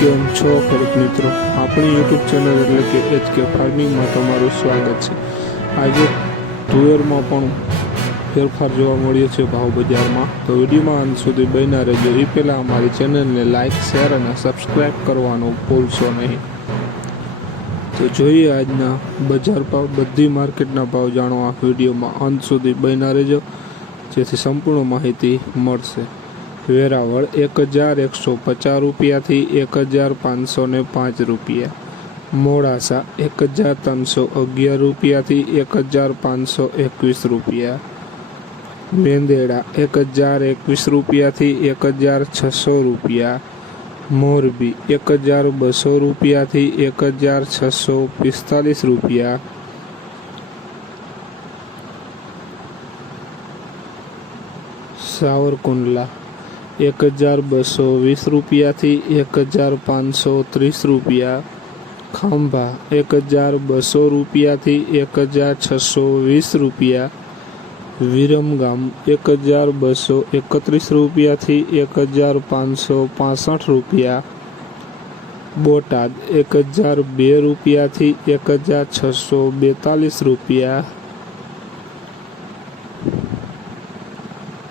કેમ છો ખેડૂત મિત્રો, આપણી યુટ્યુબ ચેનલ એટલે કે HK ફાર્મિંગમાં તમારું સ્વાગત છે। આજે તુવેરમાં પણ ફેરફાર જોવા મળ્યો છે ભાવ બજારમાં, તો વિડીયોમાં અંત સુધી બન્યા રહેજો। એ પહેલાં અમારી ચેનલને લાઇક, શેર અને સબસ્ક્રાઈબ કરવાનું ભૂલશો નહીં। તો જોઈએ આજના બજાર ભાવ, બધી માર્કેટના ભાવ જાણવા વિડીયોમાં અંત સુધી બન્યા રહેજો, જેથી સંપૂર્ણ માહિતી મળશે। વેરાવળ 1150 રૂપિયાથી 1505 રૂપિયા, મોડાસા 1311 રૂપિયાથી 1521 રૂપિયા, મેંદેડા 1021 રૂપિયાથી 1600 રૂપિયા, મોરબી 1200 રૂપિયાથી 1645 રૂપિયા, સાવરકુંડલા 1220 રૂપિયાથી 1530 રૂપિયા, ખાંભા 1200 રૂપિયાથી 1620 રૂપિયા, વિરમગામ 1231 રૂપિયાથી 1565 રૂપિયા, બોટાદ 1002 રૂપિયાથી 1642 રૂપિયા,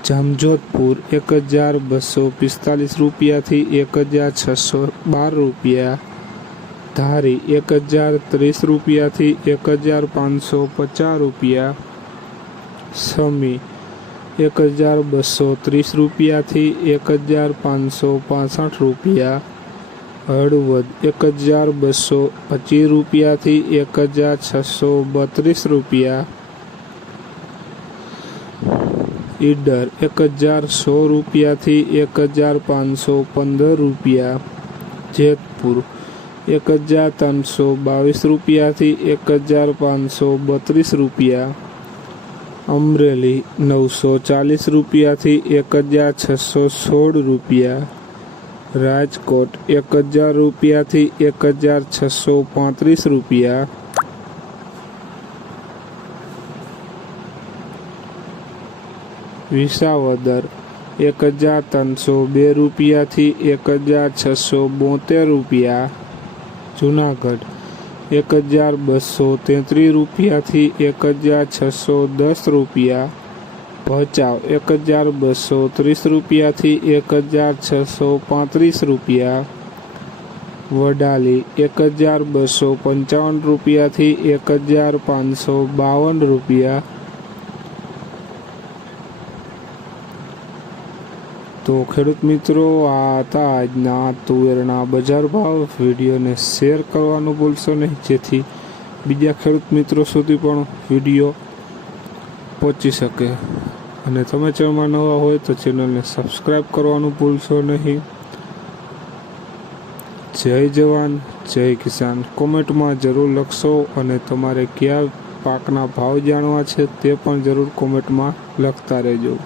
જામજોધપુર 1245 રૂપિયાથી 1612 રૂપિયા, ધારી 1030 રૂપિયાથી 1550 રૂપિયા, સમી 1230 રૂપિયાથી 1565 રૂપિયા, હળવદ 1225 રૂપિયાથી 1632 રૂપિયા, ઈડર 1100 રૂપિયાથી 1515 રૂપિયા, જેતપુર 1322 રૂપિયાથી 1532 રૂપિયા, અમરેલી 940 રૂપિયાથી 1616 રૂપિયા, રાજકોટ 1000 રૂપિયાથી 1635 રૂપિયા, વિસાવદર 1302 રૂપિયાથી 1672 રૂપિયા, જુનાગઢ 1233 રૂપિયાથી 1610 રૂપિયા, ભચાઉ 1230 રૂપિયાથી 1635 રૂપિયા, વડાલી 1255 રૂપિયાથી 1552 રૂપિયા। તો ખેડૂત મિત્રો, આ હતા આજના તુવેરના બજાર ભાવ। વિડીયોને શેર કરવાનું ભૂલશો નહીં, જેથી બીજા ખેડૂત મિત્રો સુધી પણ વિડીયો પહોંચી શકે। અને તમે ચેનલમાં નવા હોય તો ચેનલને સબસ્ક્રાઈબ કરવાનું ભૂલશો નહીં। જય જવાન, જય કિસાન કોમેન્ટમાં જરૂર લખશો, અને તમારે કયા પાકના ભાવ જાણવા છે તે પણ જરૂર કોમેન્ટમાં લખતા રહેજો।